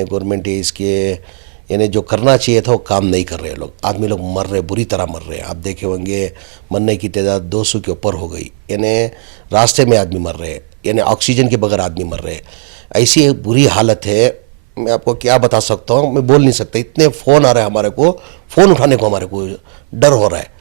यानी गवर्नमेंट इसके यानी जो करना चाहिए था वो काम नहीं कर रहे लोग। आदमी लोग मर रहे, बुरी तरह मर रहे हैं। आप देखे होंगे मरने की तादाद 200 के ऊपर हो गई। यानी रास्ते में आदमी मर रहे हैं, यानी ऑक्सीजन के बगैर आदमी मर रहे हैं। ऐसी एक बुरी हालत है, मैं आपको क्या बता सकता हूँ, मैं बोल नहीं सकता। इतने फ़ोन आ रहे हैं हमारे को, फ़ोन उठाने को हमारे को डर हो रहा है।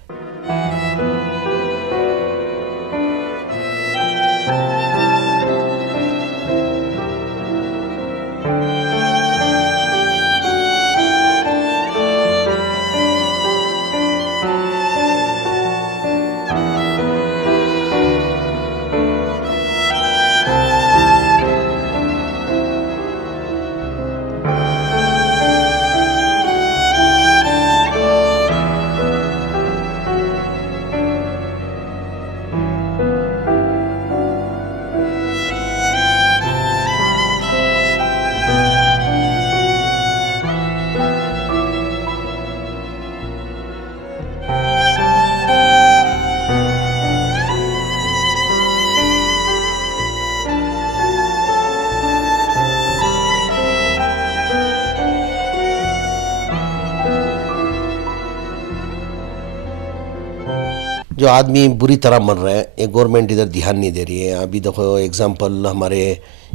जो आदमी बुरी तरह मर रहे हैं, ये गवर्नमेंट इधर ध्यान नहीं दे रही है। अभी देखो एग्जांपल, हमारे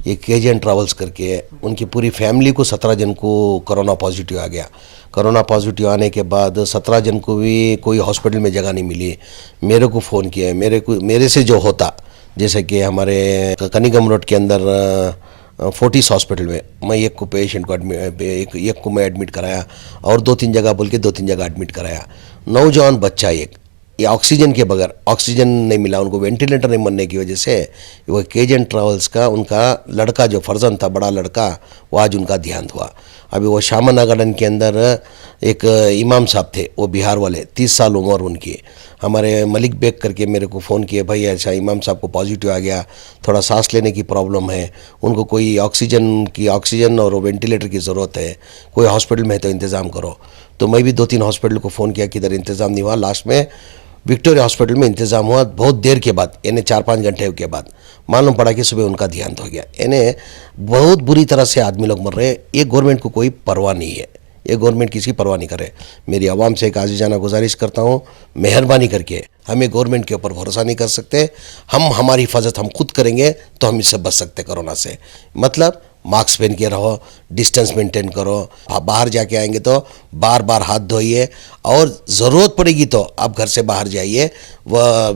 एक केजन ट्रैवल्स करके है, उनकी पूरी फैमिली को 17 जन को कोरोना पॉजिटिव आ गया। कोरोना पॉजिटिव आने के बाद 17 जन को भी कोई हॉस्पिटल में जगह नहीं मिली। मेरे को फ़ोन किया है, मेरे से जो होता, जैसे कि हमारे कनिगम रोड के अंदर फोर्टिस हॉस्पिटल में मैं एक को पेशेंट को एक को मैं एडमिट कराया, और 2-3 जगह बोल के 2-3 जगह एडमिट कराया। नौजवान बच्चा एक, ये ऑक्सीजन के बगैर, ऑक्सीजन नहीं मिला उनको, वेंटिलेटर नहीं बनने की वजह से वो केजन ट्रैवल्स का उनका लड़का जो फर्जंद था, बड़ा लड़का, वो आज उनका देहांत हुआ। अभी वो शामना गार्डन के अंदर एक इमाम साहब थे, वो बिहार वाले, 30 साल उम्र उनकी। हमारे मलिक बेग करके मेरे को फ़ोन किए, भाई ऐसा इमाम साहब को पॉजिटिव आ गया, थोड़ा सांस लेने की प्रॉब्लम है, उनको कोई ऑक्सीजन और वेंटिलेटर की ज़रूरत है, कोई हॉस्पिटल में है तो इंतज़ाम करो। तो मैं भी 2-3 हॉस्पिटल को फ़ोन किया कि इधर इंतज़ाम नहीं हुआ। लास्ट में विक्टोरिया हॉस्पिटल में इंतज़ाम हुआ, बहुत देर के बाद, यानी 4-5 घंटे के बाद मालूम पड़ा कि सुबह उनका देहांत हो गया। यानी बहुत बुरी तरह से आदमी लोग मर रहे हैं। ये गवर्नमेंट को कोई परवाह नहीं है, ये गवर्नमेंट किसी की परवाह नहीं करे। मेरी आवाम से एक आजीजाना गुजारिश करता हूँ, मेहरबानी करके हमें गवर्नमेंट के ऊपर भरोसा नहीं कर सकते। हम हमारी हिफाजत हम खुद करेंगे तो हम इससे बच सकते कोरोना से। मतलब मास्क पहन के रहो, डिस्टेंस मेंटेन करो, आप बाहर जाके आएंगे तो बार बार हाथ धोइए, और ज़रूरत पड़ेगी तो आप घर से बाहर जाइए, वह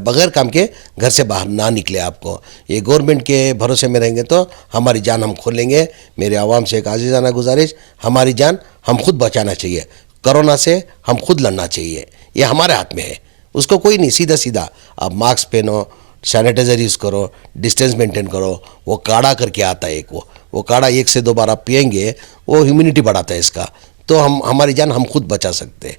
बगैर काम के घर से बाहर ना निकले। आपको ये गवर्नमेंट के भरोसे में रहेंगे तो हमारी जान हम खोलेंगे। मेरे आवाम से एक आजीजाना गुजारिश, हमारी जान हम खुद बचाना चाहिए, कोरोना से हम खुद लड़ना चाहिए, ये हमारे हाथ में है, उसको कोई नहीं। सीधा सीधा आप मास्क पहनो, सैनिटाइज़र यूज़ करो, डिस्टेंस मेंटेन करो। वो काढ़ा करके आता है एक, वो काढ़ा 1 से 2 बार आप पिएंगे, वो इम्यूनिटी बढ़ाता है इसका, तो हमारी जान हम खुद बचा सकते हैं।